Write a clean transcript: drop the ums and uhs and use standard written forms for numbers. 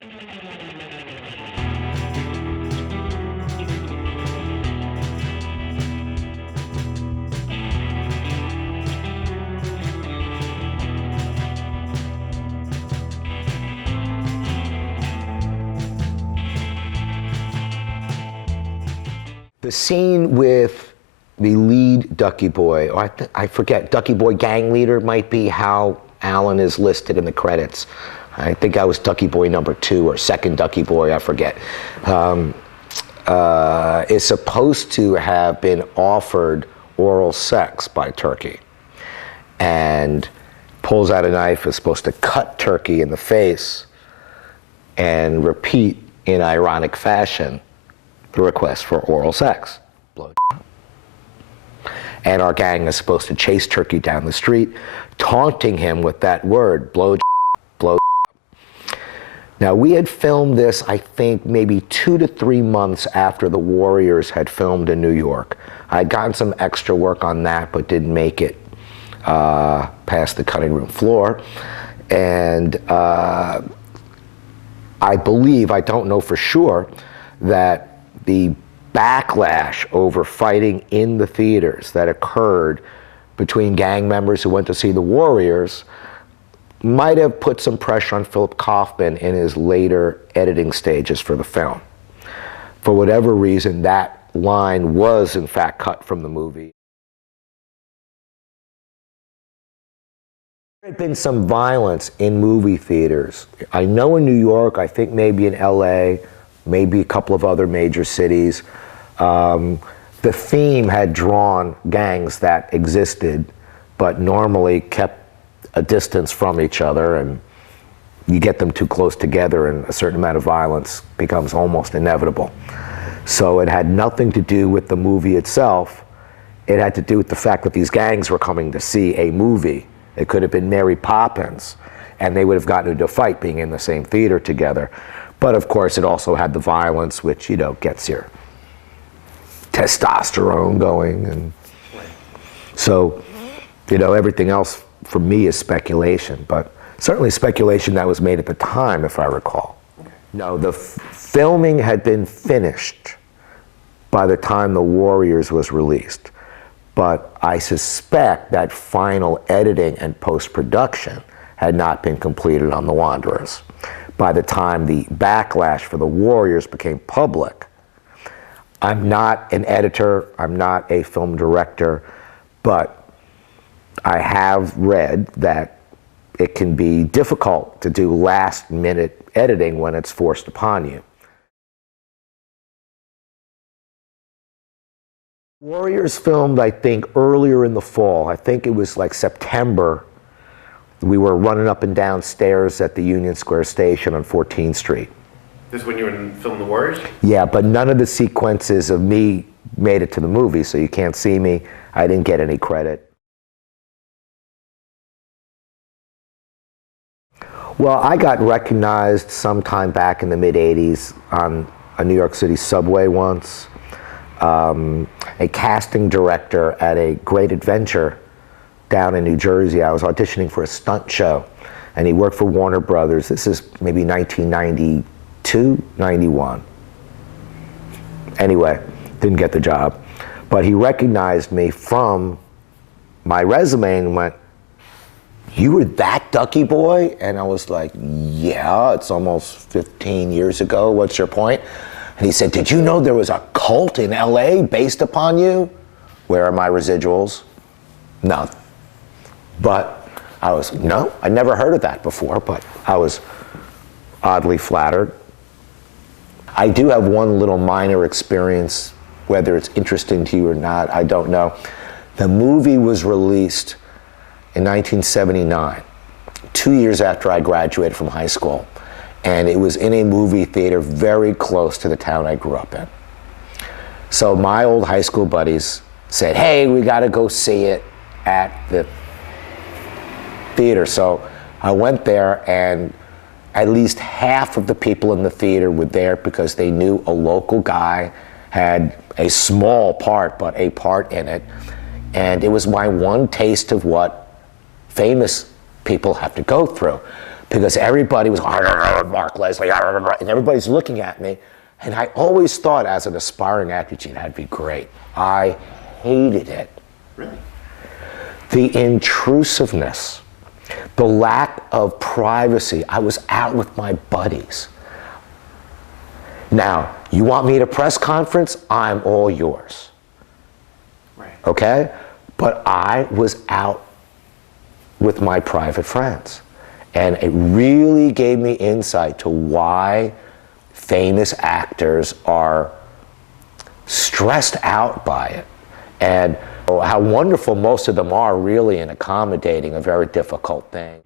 The scene with the lead Ducky Boy, or I forget, Ducky Boy Gang leader might be how Alan is listed in the credits. I think I was Ducky Boy number 2 or second Ducky Boy, I forget. Is supposed to have been offered oral sex by Turkey, and pulls out a knife, is supposed to cut Turkey in the face and repeat in ironic fashion the request for oral sex. Blow. And our gang is supposed to chase Turkey down the street, taunting him with that word, blow, blow. Now, we had filmed this, I think, maybe 2 to 3 months after the Warriors had filmed in New York. I'd gotten some extra work on that, but didn't make it past the cutting room floor. And I believe, I don't know for sure, that the backlash over fighting in the theaters that occurred between gang members who went to see the Warriors might have put some pressure on Philip Kaufman in his later editing stages for the film. For whatever reason, that line was in fact cut from the movie. There had been some violence in movie theaters. I know in New York, I think maybe in LA, maybe a couple of other major cities. The theme had drawn gangs that existed, but normally kept a distance from each other, and you get them too close together and a certain amount of violence becomes almost inevitable. So it had nothing to do with the movie itself. It had to do with the fact that these gangs were coming to see a movie. It could have been Mary Poppins, and they would have gotten into a fight being in the same theater together. But of course, it also had the violence, which, you know, gets your testosterone going. And so, you know, everything else for me is speculation, but certainly speculation that was made at the time, if I recall. No, the filming had been finished by the time The Warriors was released. But I suspect that final editing and post-production had not been completed on The Wanderers. By the time the backlash for The Warriors became public, I'm not an editor, I'm not a film director, but I have read that it can be difficult to do last-minute editing when it's forced upon you. Warriors filmed, I think, earlier in the fall. I think it was like September. We were running up and down stairs at the Union Square station on 14th Street. This is when you were filming The Warriors? Yeah, but none of the sequences of me made it to the movie, so you can't see me. I didn't get any credit. Well, I got recognized sometime back in the mid-'80s on a New York City subway once. A casting director at a Great Adventure down in New Jersey. I was auditioning for a stunt show, and he worked for Warner Brothers. This is maybe 1992, 91. Anyway, didn't get the job. But he recognized me from my resume and went, "You were that Ducky Boy?" And I was like, "Yeah, it's almost 15 years ago. What's your point?" And he said, "Did you know there was a cult in LA based upon you?" Where are my residuals? No. But I was, no, I never heard of that before, but I was oddly flattered. I do have one little minor experience, whether it's interesting to you or not, I don't know. The movie was released in 1979, 2 years after I graduated from high school. And it was in a movie theater very close to the town I grew up in. So my old high school buddies said, "Hey, we gotta go see it at the theater." So I went there, and at least half of the people in the theater were there because they knew a local guy had a small part, but a part in it. And it was my one taste of what famous people have to go through. because everybody was Mark Leslie, and everybody's looking at me. And I always thought, as an aspiring actor, gee, that'd be great. I hated it. Really? The intrusiveness, the lack of privacy. I was out with my buddies. Now, you want me at a press conference? I'm all yours. Right. Okay? But I was out with my private friends. And it really gave me insight to why famous actors are stressed out by it. And how wonderful most of them are really in accommodating a very difficult thing.